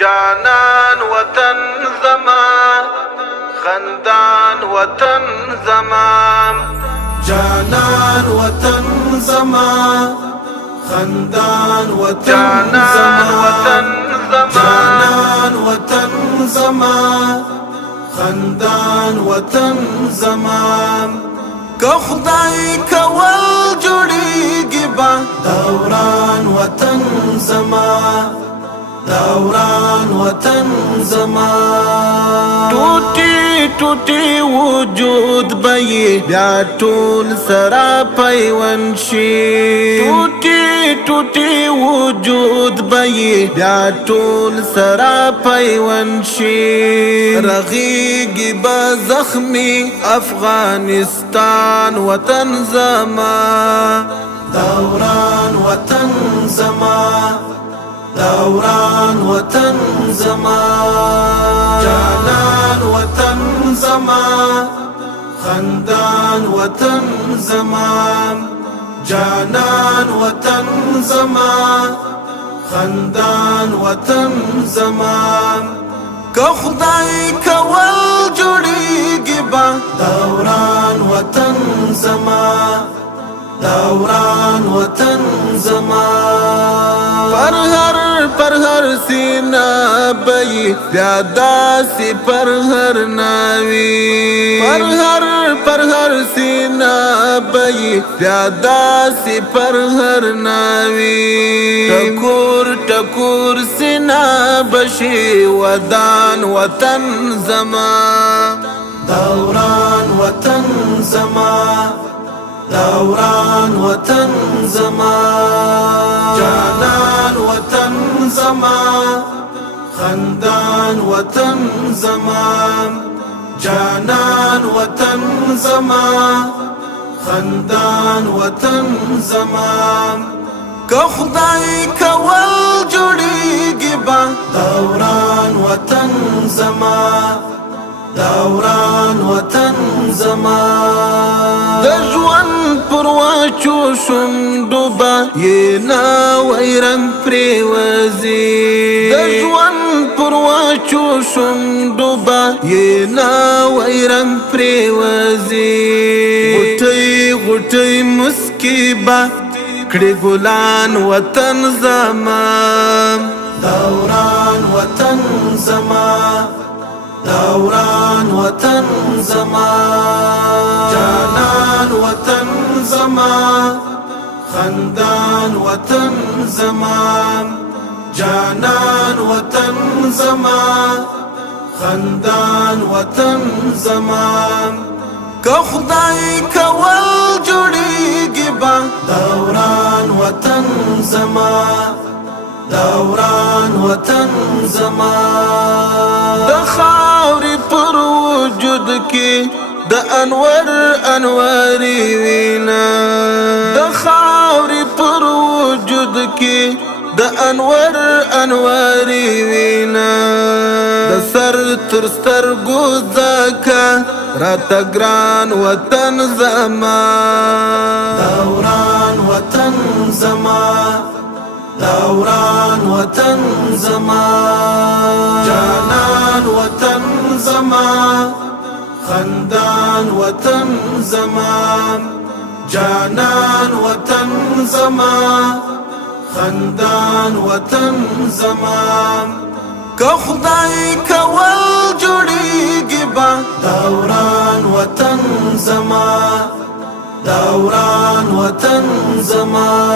جانان وطن زما خندان وطن زما جانان وطن زما خندان وطن زما جانان وطن زما خندان وطن زما که خدای کول جوړیږي با دوران وطن زما دوران وطن زما ټوټي ټوټي وجود به بیا ټول سره پیوند شي ټوټي ټوټي وجود به بیا ټول سره پیوند شي رغیږي به زخمي افغانستان وطن زما دوران وطن زما دوران وطن زما جانان وطن زما خندان وطن زما جانان وطن زما خندان وطن زما که خدای کول جوړیږي با دوران وطن زما دوران وطن زما پر هر سینا بی بیا داسی پر هر ناوی پر هر سینا بی بیا داسی پر هر ناوی ټکور ټکور سینا بشی ودان وطن زما دوران وطن زما دوران وطن زما جانان وطن زما خندان وطن زما جانان وطن زما خندان وطن زما که خدای کول جوړیږي با دوران وطن زما دوران وطن زما د ژوند پر واچو شونډو به یې ناوی رنګ پرېوځي د ژوند پر واچو شونډو به یې ناوی رنګ پرېوځي غوټۍ غوټۍ مسکي به کړي ګلان وطن زما دوران وطن زما دوران وطن زما جانان وطن زما خندان وطن زما جانان وطن زما خندان وطن زما که خدای کول جوړیږي با دوران وطن زما دوران وطن زما د خاورې پر وجود کې د انور انواري وینا د خاورې پر وجود کې د انور انواري وینا د سر تر سترګو ځکه راته ګران وطن زما دوران وطن زما دوران وطن زما جانان وطن زما خندان وطن زما جانان وطن زما خندان وطن زما که خدای کول جوړیږي با دوران وطن زما دوران وطن زما